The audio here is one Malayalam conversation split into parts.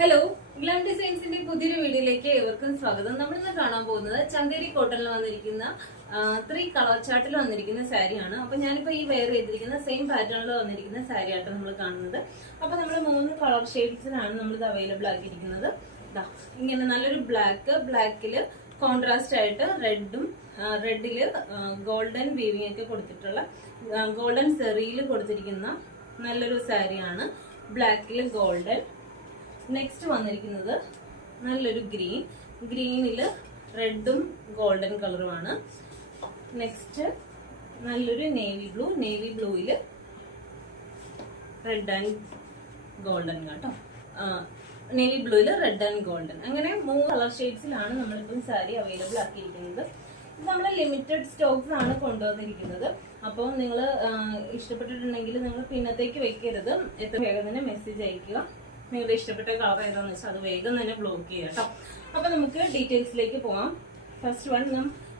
ഹലോ, ഗ്ലാം ഡിസൈൻസിന്റെ പുതിയൊരു വീഡിയോയിലേക്ക് ഏവർക്കും സ്വാഗതം. നമ്മൾ ഇന്ന് കാണാൻ പോകുന്നത് ചന്തേരി കോട്ടണിൽ വന്നിരിക്കുന്ന 3 കളർ ചാർട്ടിൽ വന്നിരിക്കുന്ന സാരിയാണ്. അപ്പൊ ഞാനിപ്പോ ഈ വെയർ ചെയ്തിരിക്കുന്ന സെയിം പാറ്റേണിൽ വന്നിരിക്കുന്ന സാരി ആയിട്ട് നമ്മൾ കാണുന്നത്. അപ്പൊ നമ്മൾ 3 കളർ ഷെയ്ഡ്സിലാണ് നമ്മൾ ഇത് അവൈലബിൾ ആക്കിയിരിക്കുന്നത്. ഇങ്ങനെ നല്ലൊരു ബ്ലാക്കില് കോൺട്രാസ്റ്റ് ആയിട്ട് റെഡില് ഗോൾഡൻ വീവിംഗ് ഒക്കെ കൊടുത്തിട്ടുള്ള ഗോൾഡൻ സെറിയിൽ കൊടുത്തിരിക്കുന്ന നല്ലൊരു സാരിയാണ്. ബ്ലാക്കില് ഗോൾഡൻ. നെക്സ്റ്റ് വന്നിരിക്കുന്നത് നല്ലൊരു ഗ്രീനില് റെഡും ഗോൾഡൻ കളറുമാണ്. നെക്സ്റ്റ് നല്ലൊരു നേവി ബ്ലൂയില് റെഡ് ആൻഡ് ഗോൾഡൻ കേട്ടോ. നേവി ബ്ലൂയില് റെഡ് ആൻഡ് ഗോൾഡൻ. അങ്ങനെ 3 കളർ ഷെയ്ഡ്സിലാണ് നമ്മളിപ്പം സാരി അവൈലബിൾ ആക്കിയിരിക്കുന്നത്. ഇത് നമ്മൾ ലിമിറ്റഡ് സ്റ്റോക്സ് ആണ് കൊണ്ടുവന്നിരിക്കുന്നത്. അപ്പോൾ നിങ്ങൾ ഇഷ്ടപ്പെട്ടിട്ടുണ്ടെങ്കിൽ നിങ്ങൾ പിന്നത്തേക്ക് വെക്കരുത്. എത്ര വേഗം തന്നെ മെസ്സേജ് അയക്കുക. നിങ്ങളുടെ ഇഷ്ടപ്പെട്ട കളർ ഏതാണെന്ന് വെച്ചാൽ അത് വേഗം തന്നെ ബ്ലോക്ക് ചെയ്യാം കേട്ടോ. അപ്പൊ നമുക്ക് ഡീറ്റെയിൽസിലേക്ക് പോവാം. ഫസ്റ്റ് വൺ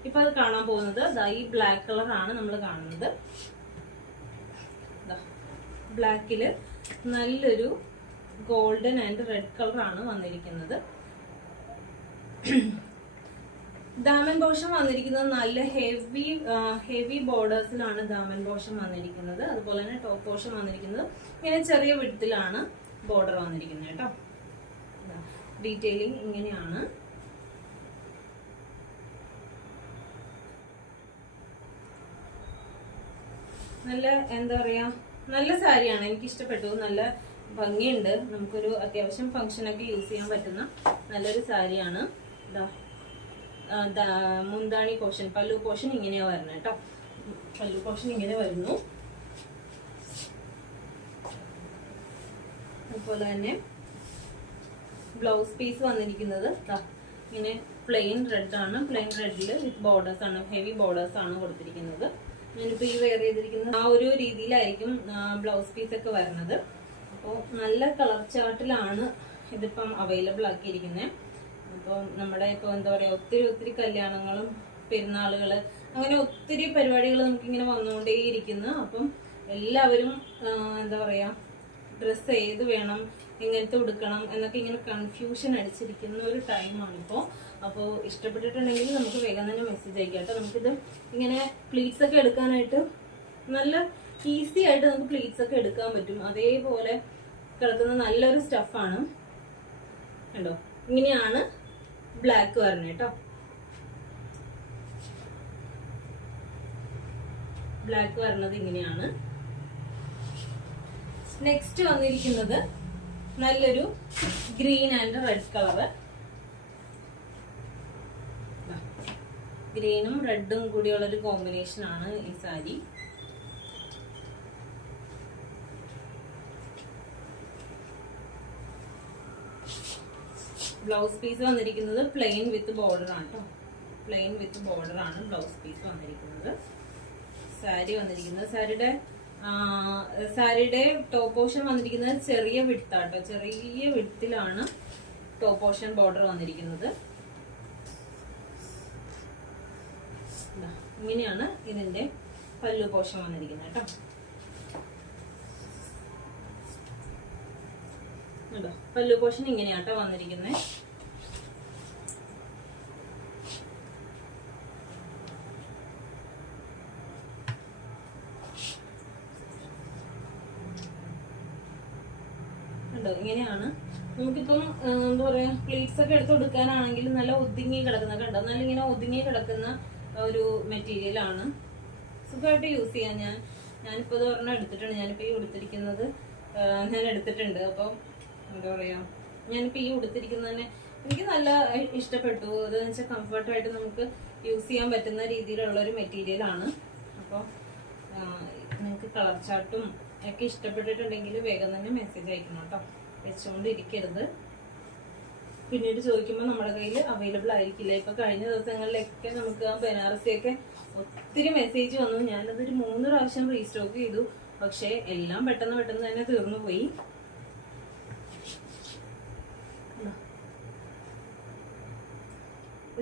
ഇപ്പൊ അത് കാണാൻ പോകുന്നത് ഈ ബ്ലാക്ക് കളർ ആണ് നമ്മൾ കാണുന്നത്. ബ്ലാക്കില് നല്ലൊരു ഗോൾഡൻ ആൻഡ് റെഡ് കളർ ആണ് വന്നിരിക്കുന്നത്. ദാമൻ പോർഷൻ വന്നിരിക്കുന്നത് നല്ല ഹെവി ബോർഡേഴ്സിലാണ് ദാമൻ പോർഷൻ വന്നിരിക്കുന്നത്. അതുപോലെ തന്നെ ടോപ്പ് പോർഷൻ വന്നിരിക്കുന്നത് ഇങ്ങനെ ചെറിയ വിഡ്ത്തിലാണ് ബോർഡർ വന്നിരിക്കുന്നത് കേട്ടോ. ഡീറ്റെയിലിംഗ് ഇങ്ങനെയാണ്. നല്ല എന്താ പറയാ, നല്ല സാരിയാണ്. എനിക്ക് ഇഷ്ടപ്പെട്ടു. നല്ല ഭംഗിയുണ്ട്. നമുക്കൊരു അത്യാവശ്യം ഫംഗ്ഷനൊക്കെ യൂസ് ചെയ്യാൻ പറ്റുന്ന നല്ലൊരു സാരിയാണ്. മുന്താണി പോർഷൻ, പല്ലു പോർഷൻ ഇങ്ങനെയാ വരുന്നത് കേട്ടോ. പല്ലു പോർഷൻ ഇങ്ങനെ വരുന്നു. അതുപോലെ തന്നെ ബ്ലൗസ് പീസ് വന്നിരിക്കുന്നത് ഇങ്ങനെ പ്ലെയിൻ റെഡ് ആണ്. പ്ലെയിൻ റെഡില് വിത്ത് ബോർഡേഴ്സ് ആണ്, ഹെവി ബോർഡേഴ്സ് ആണ് കൊടുത്തിരിക്കുന്നത്. ഞാനിപ്പോ ഈ വെയർ ചെയ്തിരിക്കുന്നത് ആ ഒരു രീതിയിലായിരിക്കും ബ്ലൗസ് പീസ് ഒക്കെ വരുന്നത്. അപ്പോൾ നല്ല കളർ ചാർട്ടിലാണ് ഇതിപ്പം അവൈലബിൾ ആക്കിയിരിക്കുന്നത്. അപ്പോൾ നമ്മുടെ ഇപ്പോൾ എന്താ പറയാ, ഒത്തിരി കല്യാണങ്ങളും പെരുന്നാളുകള് അങ്ങനെ ഒത്തിരി പരിപാടികൾ നമുക്കിങ്ങനെ വന്നുകൊണ്ടേയിരിക്കുന്നു. അപ്പം എല്ലാവരും എന്താ പറയാ, ഡ്രസ്സ് ഏത് വേണം, എങ്ങനത്തെ ഉടുക്കണം എന്നൊക്കെ ഇങ്ങനെ കൺഫ്യൂഷൻ അടിച്ചിരിക്കുന്ന ഒരു ടൈമാണിപ്പോൾ. അപ്പോൾ ഇഷ്ടപ്പെട്ടിട്ടുണ്ടെങ്കിൽ നമുക്ക് വേഗം തന്നെ മെസ്സേജ് അയക്കാം കേട്ടോ. നമുക്കിത് ഇങ്ങനെ പ്ലീറ്റ്സ് ഒക്കെ എടുക്കാനായിട്ട് നല്ല ഈസി ആയിട്ട് നമുക്ക് പ്ലീറ്റ്സ് ഒക്കെ എടുക്കാൻ പറ്റും. അതേപോലെ കിടക്കുന്ന നല്ലൊരു സ്റ്റഫാണ് കണ്ടോ. ഇങ്ങനെയാണ് ബ്ലാക്ക് വരുന്നത് കേട്ടോ. ബ്ലാക്ക് വരുന്നത് ഇങ്ങനെയാണ്. നെക്സ്റ്റ് വന്നിരിക്കുന്നത് നല്ലൊരു ഗ്രീൻ ആൻഡ് റെഡ് കളറ്. ഗ്രീനും റെഡും കൂടിയുള്ളൊരു കോമ്പിനേഷൻ ആണ് ഈ സാരി. ബ്ലൗസ് പീസ് വന്നിരിക്കുന്നത് പ്ലെയിൻ വിത്ത് ബോർഡർ ആണ് കേട്ടോ. പ്ലെയിൻ വിത്ത് ബോർഡർ ആണ് ബ്ലൗസ് പീസ് വന്നിരിക്കുന്നത്. സാരി വന്നിരിക്കുന്നത് സാരിയുടെ ടോപ്പ് പോർഷൻ വന്നിരിക്കുന്നത് ചെറിയ വിഡ്ത്താട്ടോ. ചെറിയ വിഡ്ത്തിലാണ് ടോപ്പ് പോർഷൻ ബോർഡർ വന്നിരിക്കുന്നത്. ഇങ്ങനെയാണ് ഇതിന്റെ പല്ലു പോർഷൻ വന്നിരിക്കുന്നത് കേട്ടോ. പല്ലു പോർഷൻ ഇങ്ങനെയാട്ടോ വന്നിരിക്കുന്നത്. ഇങ്ങനെയാണ്. നമുക്കിപ്പം എന്താ പറയാ, പ്ലീറ്റ്സ് ഒക്കെ എടുത്ത് കൊടുക്കാനാണെങ്കിൽ നല്ല ഒതുങ്ങി കിടക്കുന്ന കണ്ടോ, നല്ല ഇങ്ങനെ ഒതുങ്ങി കിടക്കുന്ന ഒരു മെറ്റീരിയൽ ആണ്. സുഖമായിട്ട് യൂസ് ചെയ്യാൻ ഞാനിപ്പോ ഇത് ഒരെണ്ണം എടുത്തിട്ടുണ്ട്. ഞാനിപ്പോ ഈ ഉടുത്തിരിക്കുന്നത് ഞാൻ എടുത്തിട്ടുണ്ട്. അപ്പം എന്താ പറയാ, ഞാനിപ്പോ ഈ ഉടുത്തിരിക്കുന്നത് തന്നെ എനിക്ക് നല്ല ഇഷ്ടപ്പെട്ടു. അതെന്ന് വെച്ചാൽ കംഫർട്ടായിട്ട് നമുക്ക് യൂസ് ചെയ്യാൻ പറ്റുന്ന രീതിയിലുള്ള ഒരു മെറ്റീരിയൽ ആണ്. അപ്പോൾ നിങ്ങൾക്ക് കളർ ചാർട്ടും ഒക്കെ ഇഷ്ടപ്പെട്ടിട്ടുണ്ടെങ്കിൽ വേഗം തന്നെ മെസ്സേജ് അയക്കണം കേട്ടോ. വെച്ചുകൊണ്ടിരിക്കരുത്. പിന്നീട് ചോദിക്കുമ്പോൾ നമ്മുടെ കയ്യിൽ അവൈലബിൾ ആയിരിക്കില്ല. ഇപ്പൊ കഴിഞ്ഞ ദിവസങ്ങളിലൊക്കെ നമുക്ക് ആ ബനാറസിയൊക്കെ ഒത്തിരി മെസ്സേജ് വന്നു. ഞാനതൊരു 3 പ്രാവശ്യം റീസ്റ്റോക്ക് ചെയ്തു. പക്ഷെ എല്ലാം പെട്ടെന്ന് തന്നെ തീർന്നു പോയി.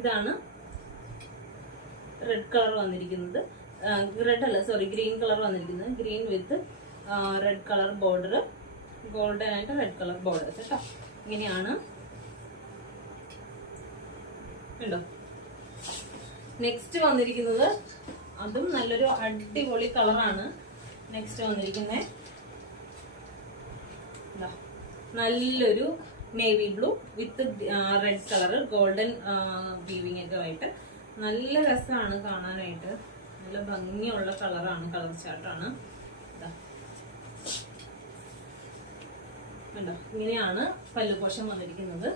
ഇതാണ് റെഡ് കളർ വന്നിരിക്കുന്നത്. ഗ്രീൻ കളർ വന്നിരിക്കുന്നത്. Green with red colour border. Golden ആയിട്ട് റെഡ് കളർ ബോർഡേഴ്സ് കേട്ടോ. ഇങ്ങനെയാണ് കണ്ടോ. നെക്സ്റ്റ് വന്നിരിക്കുന്നത് അതും നല്ലൊരു അടിപൊളി കളറാണ്. നെക്സ്റ്റ് വന്നിരിക്കുന്നത് നല്ലൊരു navy blue with red colour golden weaving ഒക്കെ ആയിട്ട് നല്ല രസമാണ് കാണാനായിട്ട്. നല്ല ഭംഗിയുള്ള കളറാണ്, കളർ ചാർട്ടാണ്. കണ്ടോ, ഇങ്ങനെയാണ് പല്ലുപോഷം വന്നിരിക്കുന്നത്.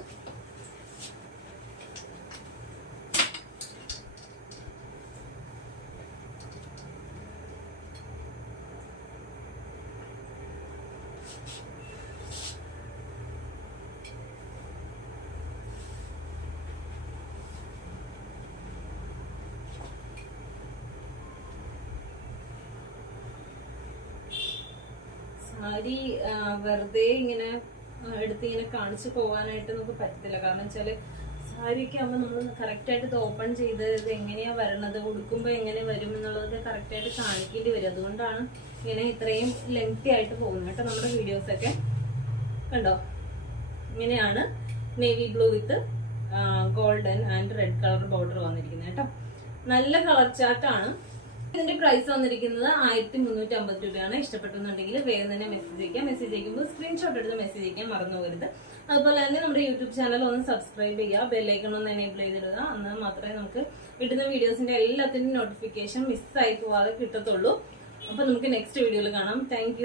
സാരി വെറുതെ ഇങ്ങനെ എടുത്ത് ഇങ്ങനെ കാണിച്ചു പോകാനായിട്ട് നമുക്ക് പറ്റത്തില്ല. കാരണം വെച്ചാല് സാരിയൊക്കെ ആകുമ്പോൾ നമ്മൾ കറക്റ്റായിട്ട് ഇത് ഓപ്പൺ ചെയ്ത് ഇത് എങ്ങനെയാ വരണത്, ഉടുക്കുമ്പോൾ എങ്ങനെ വരും എന്നുള്ളതൊക്കെ കറക്റ്റായിട്ട് കാണിക്കേണ്ടി വരും. അതുകൊണ്ടാണ് ഇങ്ങനെ ഇത്രയും ലെങ്തി ആയിട്ട് പോകുന്നത് കേട്ടോ നമ്മുടെ വീഡിയോസൊക്കെ. കണ്ടോ, ഇങ്ങനെയാണ് navy blue with golden and red colour border വന്നിരിക്കുന്നത് കേട്ടോ. നല്ല കളർ ചാർട്ടാണ്. ഇതിന്റെ പ്രൈസ് വന്നിരിക്കുന്നത് 1350 രൂപയാണ്. ഇഷ്ടപ്പെട്ടെന്നുണ്ടെങ്കിൽ വേഗം തന്നെ മെസ്സേജ് അയക്കാം. മെസ്സേജ് അയക്കുമ്പോൾ സ്ക്രീൻഷോട്ട് എടുത്ത് മെസ്സേജ് അയക്കാൻ മറന്നു പോകരുത്. അതുപോലെ തന്നെ നമ്മുടെ യൂട്യൂബ് ചാനൽ ഒന്ന് സബ്സ്ക്രൈബ് ചെയ്യുക, ബെല്ലൈക്കൺ ഒന്ന് എനേബിൾ ചെയ്തിടുക. എന്നാൽ മാത്രമേ നമുക്ക് ഇടുന്ന വീഡിയോസിന്റെ എല്ലാത്തിന്റെയും നോട്ടിഫിക്കേഷൻ മിസ്സായി പോവാതെ കിട്ടത്തുള്ളൂ. അപ്പൊ നമുക്ക് നെക്സ്റ്റ് വീഡിയോയിൽ കാണാം. താങ്ക്